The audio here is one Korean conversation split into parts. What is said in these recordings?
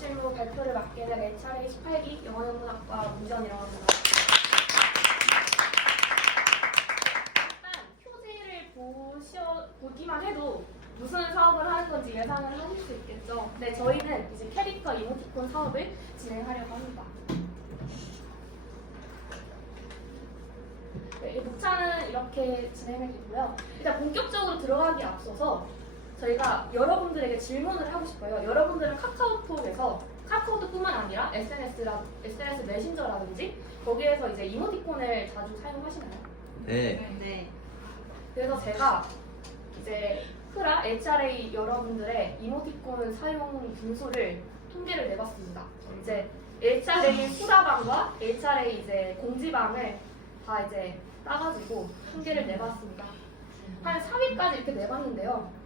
실무 발표를 맡게 된 HRA 18기 영어영문학과 문지연이라고 합니다. 일단 표지를 보기만 해도 무슨 사업을 하는 건지 예상을 하실 수 있겠죠. 네, 저희는 이제 캐릭터 이모티콘 사업을 진행하려고 합니다. 네, 이 목차는 이렇게 진행해 주고요. 일단 본격적으로 들어가기에 앞서서 저희가 여러분들에게 질문을 하고 싶어요. 여러분들은 카카오톡에서 카카오톡뿐만 아니라 SNS 메신저라든지 거기에서 이제 이모티콘을 자주 사용하시나요? 네. 네. 그래서 제가 이제 흐라 HRA 여러분들의 이모티콘 사용 분수를 통계를 내봤습니다. 이제 HRA 후라방과 HRA 이제 공지방을 다 이제 따가지고 통계를 내봤습니다. 한 4위까지 이렇게 내봤는데요.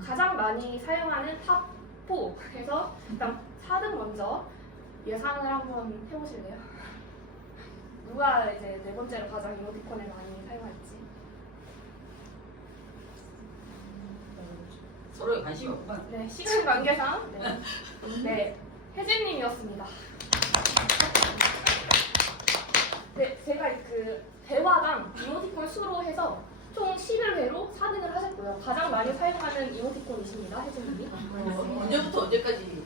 가장 많이 사용하는 탑4 해서 일단 4등 먼저 예상을 한번 해보실래요? 누가 이제 네 번째로 가장 이모티콘을 많이 사용할지. 서로에 관심이 없구만. 네, 시간 관계상 네, 혜진님이었습니다. 네, 제가 그 대화당 이모티콘 수로 해서 총 11회로 4등을 하셨고요. 가장 많이 사용하는 이모티콘이십니다, 혜진님이. 언제부터 언제까지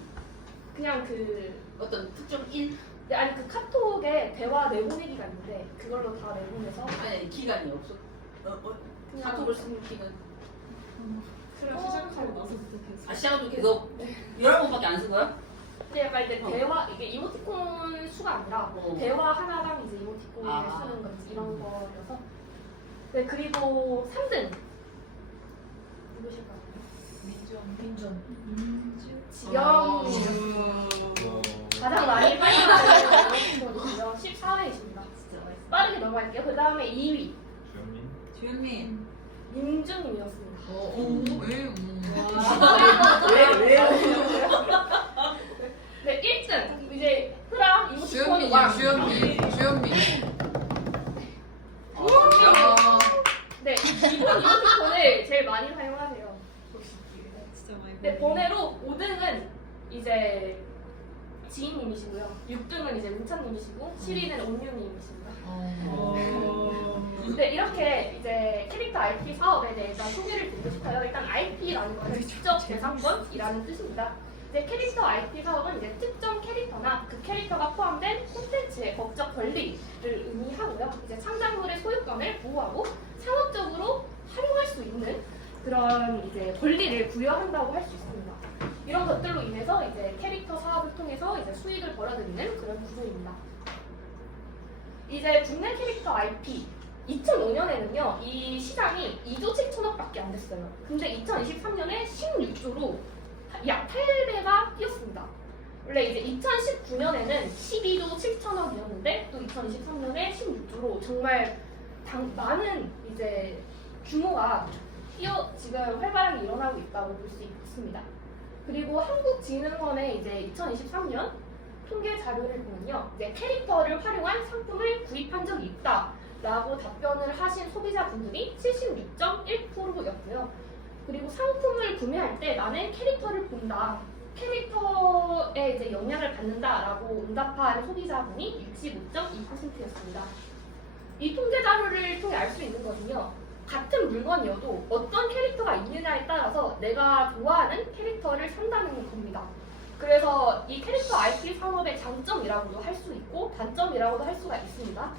그냥 그 어떤 특정 일? 네, 아니 그 카톡에 대화 내보내기가 있는데 그걸로 다 내보내서 아니 기간이 없어. 그냥 카톡을 쓰는 기간. 시작하고 나서부터 계속. 아 시작도 계속 11번밖에 안 쓴 거야? 근데 약간 이제 대화 이게 이모티콘 수가 아니라 대화 하나당 이제 이모티콘을 쓰는 거지 이런 거여서. 네, 그리고 3등 누구실까요? 민전. 지영 가장 많이 사용하는 이모티콘이고요. 14회이십니다. 빠르게 넘어갈게요. 그 다음에 2위 주현민. 임준님이었습니다. 왜? 네, 1등 이제 흐라 이모티콘 왕. 주현미. 네, 기본 이모티콘을 제일 많이 사용하세요. 진짜 많이. 네, 번외로 5등은 이제 지인님이시고요. 6등은 이제 문찬님이시고 7위는 온유님이십니다. 네, 이렇게 이제 캐릭터 IP 사업에 대해 일단 소개를 드리고 싶어요. 일단 IP라는 것은 직접 재산권이라는 뜻입니다. 이제 캐릭터 IP 사업은 이제 특정 캐릭터나 그 캐릭터가 포함된 콘텐츠의 법적 권리를 의미하고요. 이제 창작물의 소유권을 보호하고 상업적으로 활용할 수 있는 그런 이제 권리를 부여한다고 할 수 있습니다. 이런 것들로 인해서 이제 캐릭터 사업을 통해서 이제 수익을 벌어들이는 그런 구조입니다. 이제 국내 캐릭터 IP 2005년에는요 이 시장이 2조 7천억밖에 안 됐어요. 근데 2023년에 16조로 약 8배가 뛰었습니다. 원래 이제 2019년에는 12조 7천억이었는데 또 2023년에 16조로 정말 많은 이제 규모가 지금 활발하게 일어나고 있다고 볼 수 있습니다. 그리고 한국진흥원의 이제 2023년 통계 자료를 보면요, 이제 캐릭터를 활용한 상품을 구입한 적이 있다라고 답변을 하신 소비자분들이 76.1%였고요. 그리고 상품을 구매할 때 나는 캐릭터를 본다, 캐릭터에 이제 영향을 받는다라고 응답한 소비자분이 65.2%였습니다. 이 통계 자료를 통해 알 수 있는 것은요, 같은 물건이어도 어떤 캐릭터가 있느냐에 따라서 내가 좋아하는 캐릭터를 산다는 겁니다. 그래서 이 캐릭터 IP 산업의 장점이라고도 할 수 있고 단점이라고도 할 수가 있습니다.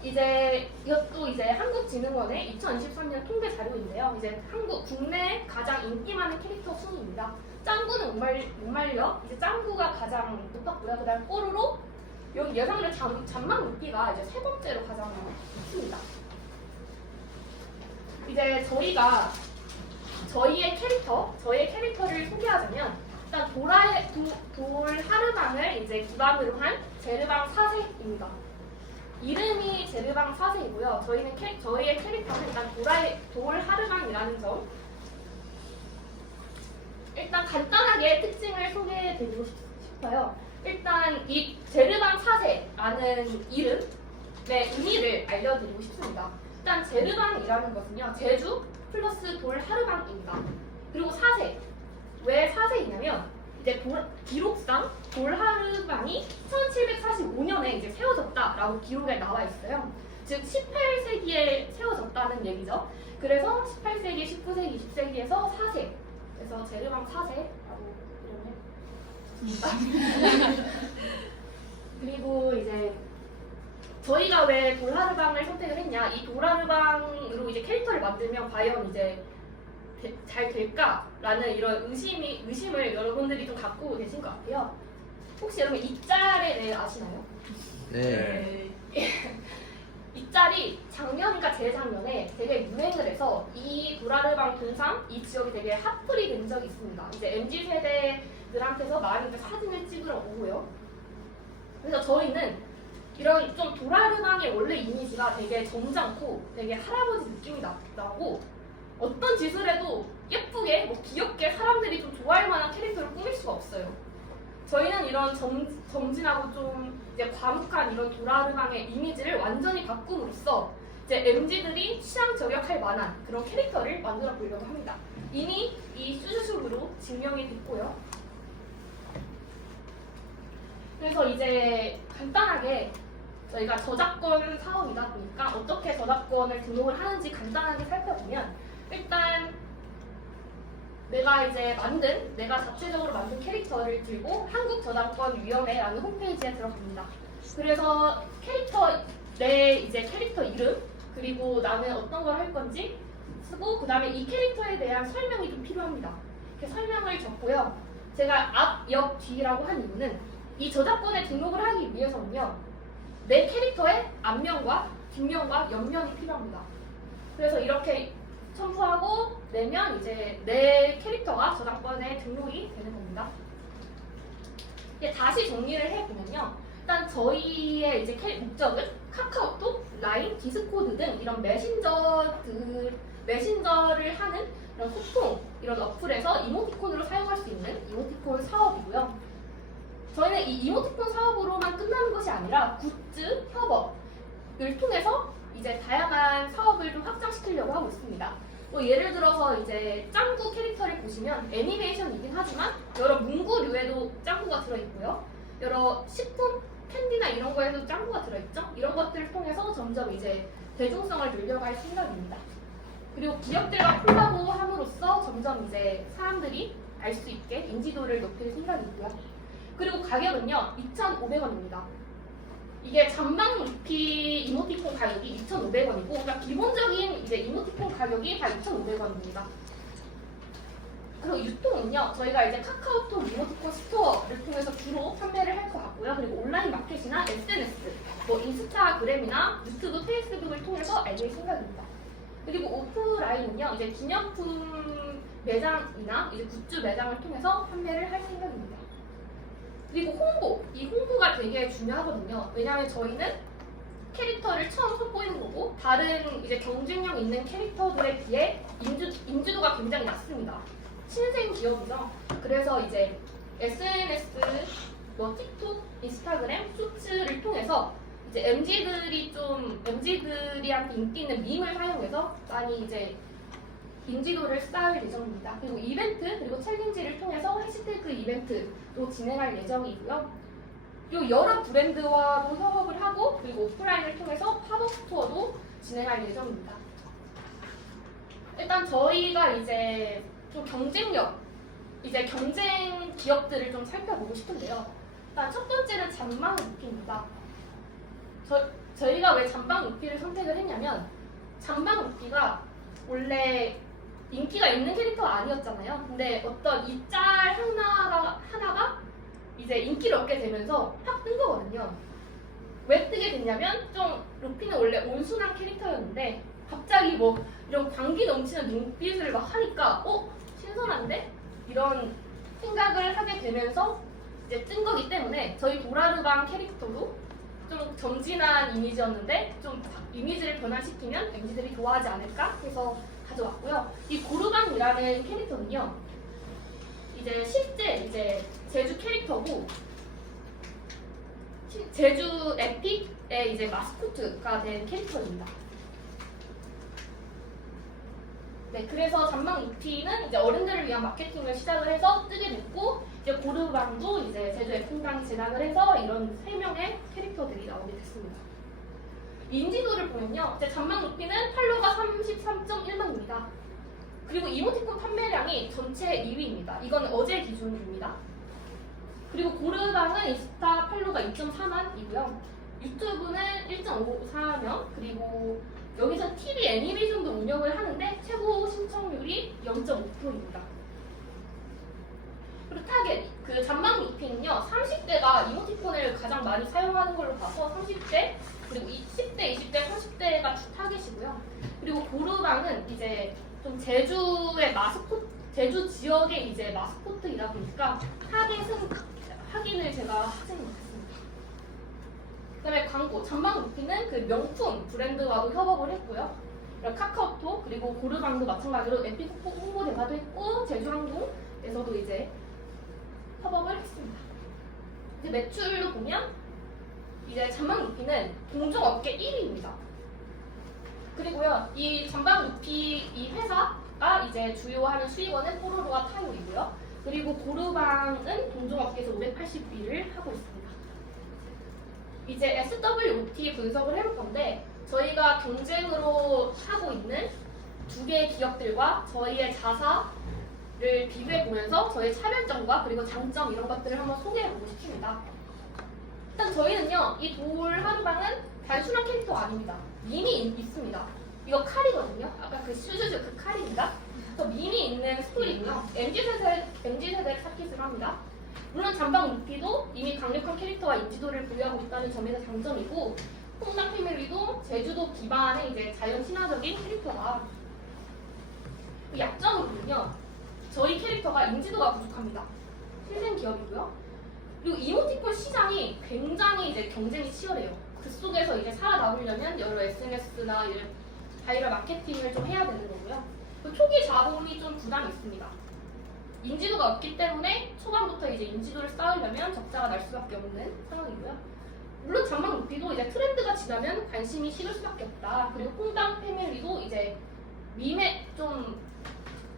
이제 이것도 이제 한국진흥원의 2023년 통계 자료인데요. 이제 국내 가장 인기 많은 캐릭터 순위입니다. 짱구는 못 말려. 이제 짱구가 가장 높았고요. 그다음 뽀로로, 여기 예상률 잔망 인기가 이제 세 번째로 가장 높습니다. 이제 저희가 저희의 캐릭터를 소개하자면 일단 돌하르방을 이제 기반으로 한 제르방 4세입니다. 이름이 제르방 4세이고요. 저희의 캐릭터는 일단 돌하르방이라는 점. 일단 간단하게 특징을 소개해드리고 싶어요. 일단 이 제르방 4세라는 이름의 의미를 알려드리고 싶습니다. 일단 제르방이라는 것은요, 제주 플러스 돌하르방입니다. 그리고 4세. 왜 4세이냐면 이제 기록상 돌하르방이 1745년에 이제 세워졌다라고 기록에 나와 있어요. 즉 18세기에 세워졌다는 얘기죠. 그래서 18세기, 19세기, 20세기에서 4세. 그래서 제르방 4세라고 이름을 했습니다. 그리고 이제 저희가 왜 돌하르방을 선택을 했냐? 이 돌하르방으로 이제 캐릭터를 만들면 과연 이제 잘 될까라는 이런 의심을 여러분들이 좀 갖고 계신 것 같아요. 혹시 여러분 이 짤에 대해 아시나요? 네. 이 짤이 작년인가 재작년에 되게 유행을 해서 이 도라르방 동상 이 지역이 되게 핫플이 된 적이 있습니다. 이제 MZ 세대들한테서 많이 이제 사진을 찍으러 오고요. 그래서 저희는 이런 좀 도라르방의 원래 이미지가 되게 점잖고 되게 할아버지 느낌이 나고 어떤 짓을 해도 예쁘게 뭐 귀엽게 사람들이 좀 좋아할 만한 캐릭터를 꾸밀 수가 없어요. 저희는 이런 점진하고 좀 이제 과묵한 이런 도라르방의 이미지를 완전히 바꿈으로써 이제 MZ들이 취향 저격할 만한 그런 캐릭터를 만들어 보려고 합니다. 이미 이 슈슈슈로 증명이 됐고요. 그래서 이제 간단하게 저희가 저작권 사업이다 보니까 어떻게 저작권을 등록을 하는지 간단하게 살펴보면 일단 내가 자체적으로 만든 캐릭터를 들고 한국저작권위원회라는 홈페이지에 들어갑니다. 그래서 내 캐릭터 이름 그리고 나는 어떤 걸 할 건지 쓰고 그 다음에 이 캐릭터에 대한 설명이 좀 필요합니다. 이렇게 설명을 적고요. 제가 앞, 옆, 뒤라고 한 이유는 이 저작권에 등록을 하기 위해서는요. 내 캐릭터의 앞면과 뒷면과 옆면이 필요합니다. 그래서 이렇게 첨부하고 내면 이제 내 캐릭터가 저작권에 등록이 되는 겁니다. 이제 다시 정리를 해보면요. 일단 저희의 이제 목적은 카카오톡, 라인, 디스코드 등 이런 메신저를 하는 이런 소통, 이런 어플에서 이모티콘으로 사용할 수 있는 이모티콘 사업이고요. 저희는 이 이모티콘 사업으로만 끝나는 것이 아니라 굿즈, 협업을 통해서 이제 다양한 사업을 좀 확장시키려고 하고 있습니다. 뭐 예를 들어서 이제 짱구 캐릭터를 보시면 애니메이션이긴 하지만 여러 문구류에도 짱구가 들어있고요. 여러 식품, 캔디나 이런 거에도 짱구가 들어있죠. 이런 것들을 통해서 점점 이제 대중성을 늘려갈 생각입니다. 그리고 기업들과 콜라보함으로써 점점 이제 사람들이 알 수 있게 인지도를 높일 생각이고요. 그리고 가격은요 2,500원입니다. 이게 전방 루피 이모티콘 가격이 2,500원이고, 그러니까 기본적인 이제 이모티콘 가격이 다 2,500원입니다. 그리고 유통은요, 저희가 이제 카카오톡 이모티콘 스토어를 통해서 주로 판매를 할 것 같고요. 그리고 온라인 마켓이나 SNS, 뭐 인스타그램이나 유튜브, 페이스북을 통해서 알릴 생각입니다. 그리고 오프라인은요, 이제 기념품 매장이나 이제 굿즈 매장을 통해서 판매를 할 생각입니다. 그리고 이 홍보가 되게 중요하거든요. 왜냐하면 저희는 캐릭터를 처음 선보이는 거고 다른 이제 경쟁력 있는 캐릭터들에 비해 인지도가 굉장히 낮습니다. 신생 기업이죠. 그래서 이제 SNS, 뭐 틱톡, 인스타그램, 쇼츠를 통해서 이제 MZ들이한테 인기 있는 밈을 사용해서 많이 이제 인지도를 쌓을 예정입니다. 그리고 이벤트, 그리고 챌린지를 통해서 해시태그 이벤트도 진행할 예정이고요. 그리고 여러 브랜드와도 협업을 하고, 그리고 오프라인을 통해서 팝업 스토어도 진행할 예정입니다. 일단 저희가 이제 좀 경쟁 기업들을 좀 살펴보고 싶은데요. 일단 첫 번째는 잔망 루피입니다. 저희가 왜 잔망 루피를 선택을 했냐면, 잔망 루피가 원래 인기가 있는 캐릭터가 아니었잖아요. 근데 어떤 이 짤 하나가 이제 인기를 얻게 되면서 확 뜬 거거든요. 왜 뜨게 됐냐면, 좀 루피는 원래 온순한 캐릭터였는데 갑자기 뭐 이런 광기 넘치는 눈빛을 막 하니까 신선한데? 이런 생각을 하게 되면서 이제 뜬 거기 때문에 저희 도라르방 캐릭터도 좀 점진한 이미지였는데 좀 이미지를 변화시키면 MZ들이 좋아하지 않을까 해서 가져왔고요. 이 고르방이라는 캐릭터는요, 이제 실제 이제 제주 캐릭터고 제주 에픽의 이제 마스코트가 된 캐릭터입니다. 네, 그래서 잔망 루피는 이제 어른들을 위한 마케팅을 시작을 해서 뜨게 됐고, 이제 고르방도 이제 제주의 풍당이 제작을 해서 이런 3명의 캐릭터들이 나오게 됐습니다. 인지도를 보면요. 이제 잔망 루피는 팔로워가 33.1만입니다. 그리고 이모티콘 판매량이 전체 2위입니다. 이건 어제 기준입니다. 그리고 고르방은 인스타 팔로워가 2.4만이고요. 유튜브는 1.54명, 그리고 여기서 TV 애니메이션도 운영을 하는데 최고 시청률이 0.5%입니다. 그리고 타겟, 그 잔망 루피는요, 30대가 이모티콘을 가장 많이 사용하는 걸로 봐서 30대, 그리고 10대, 20대, 30대가 주 타겟이고요. 그리고 고르방은 이제 좀 제주의 마스코트, 제주 지역의 이제 마스코트이다 보니까 타겟은 확인을 제가 하지는 못했습니다. 그다음에 광고, 잔망 루피는 그 명품 브랜드와도 협업을 했고요. 카카오톡 그리고 고르방도 마찬가지로 에픽 홍보 대사도 했고 제주항공에서도 이제 협업을 했습니다. 이제 매출로 보면 이제 잔망 루피는 동종업계 1위입니다. 그리고요, 이 잔망 루피 이 회사가 이제 주요하는 수익원은 뽀로로와 타요이고요. 그리고 고르방은 동종업계에서 580위를 하고 있습니다. 이제 SWOT 분석을 해볼 건데 저희가 경쟁으로 하고 있는 2개의 기업들과 저희의 자사를 비교해 보면서 저희의 차별점과 그리고 장점 이런 것들을 한번 소개해 보고 싶습니다. 일단 저희는요, 이 돌하루방은 단순한 캐릭터가 아닙니다. 밈이 있습니다. 이거 칼이거든요. 아까 그 슈즈즈 그 칼입니다. 또 밈이 있는 스토리고요. MZ세대 타깃을 합니다. 물론 잔방 루피도 이미 강력한 캐릭터와 인지도를 부여하고 있다는 점에서 장점이고, 홍당 패밀리도 제주도 기반의 이제 자연 친화적인 캐릭터다. 약점으로는요, 저희 캐릭터가 인지도가 부족합니다. 신생 기업이고요. 그리고 이모티콘 시장이 굉장히 이제 경쟁이 치열해요. 그 속에서 이제 살아남으려면 여러 SNS나 바이럴 마케팅을 좀 해야 되는 거고요. 초기 자본이 좀 부담이 있습니다. 인지도가 없기 때문에 초반부터 이제 인지도를 쌓으려면 적자가 날 수밖에 없는 상황이고요. 물론 잔망 루피도 이제 트렌드가 지나면 관심이 식을 수밖에 없다. 그리고 홍당 패밀리도 이제 밈에 좀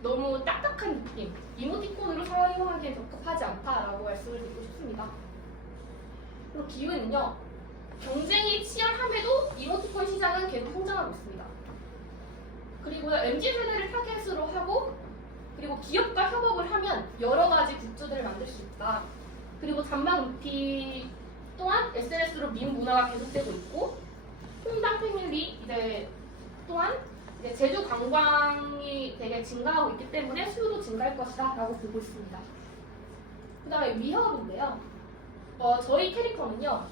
너무 딱딱한 느낌, 이모티콘으로 사용하기에 적합하지 않다라고 말씀을 드리고 싶습니다. 그리고 기회는요, 경쟁이 치열함에도 이모티콘 시장은 계속 성장하고 있습니다. 그리고 MZ세대를 타겟으로 하고, 그리고 기업과 협업을 하면 여러 가지 굿즈들을 만들 수 있다. 그리고 잔망 루피 또한 SNS로 밈 문화가 계속되고 있고, 홍당 패밀리 이제 또한 이제 제주 관광이 되게 증가하고 있기 때문에 수요도 증가할 것이다 라고 보고 있습니다. 그 다음에 위협인데요. 저희 캐릭터는요,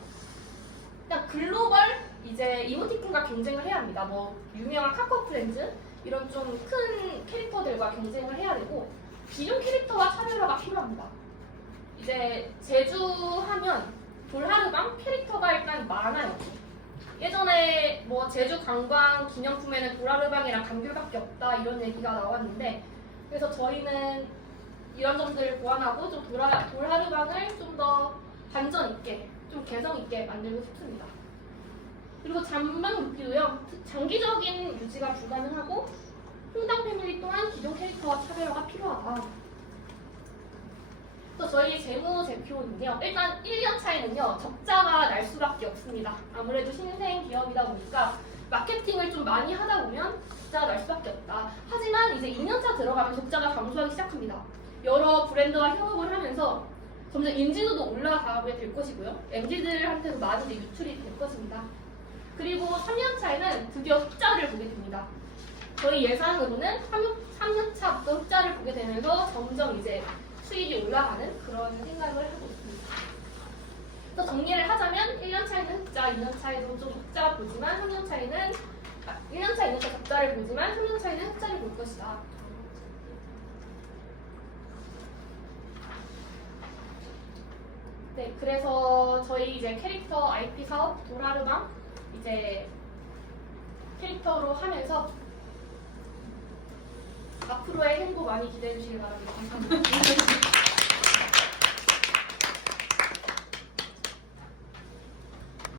일단 글로벌 이제 이모티콘과 경쟁을 해야 합니다. 뭐 유명한 카카오 프렌즈 이런 좀 큰 캐릭터들과 경쟁을 해야 되고, 기존 캐릭터와 차별화가 필요합니다. 이제 제주 하면 돌하루방 캐릭터가 일단 많아요. 예전에 뭐 제주 관광 기념품에는 돌하루방이랑 감귤밖에 없다 이런 얘기가 나왔는데, 그래서 저희는 이런 점들을 보완하고 좀 돌하루방을 좀 더 반전 있게, 좀 개성 있게 만들고 싶습니다. 그리고 잔망 루피도요, 장기적인 유지가 불가능하고 홍당 패밀리 또한 기존 캐릭터와 차별화가 필요하다. 또 저희 재무제표는요, 일단 1년 차에는요 적자가 날 수밖에 없습니다. 아무래도 신생 기업이다 보니까 마케팅을 좀 많이 하다 보면 적자가 날 수밖에 없다. 하지만 이제 2년차 들어가면 적자가 감소하기 시작합니다. 여러 브랜드와 협업을 하면서 점점 인지도도 올라가게 될 것이고요. MZ들한테도 많이 이제 유출이 될 것입니다. 그리고 3년 차에는 드디어 흑자를 보게 됩니다. 저희 예상으로는 3년 차부터 흑자를 보게 되면서 점점 이제 수익이 올라가는 그런 생각을 하고 있습니다. 또 정리를 하자면 1년 차에는 흑자, 2년 차에도 좀 흑자 보지만 3년 차에는 1년 차, 2년 차 적자를 보지만 3년 차에는 흑자를 볼 것이다. 네, 그래서 저희 이제 캐릭터 IP 사업 돌하루방 이제 캐릭터로 하면서 앞으로의 행보 많이 기대해 주시기 바랍니다. 감사합니다.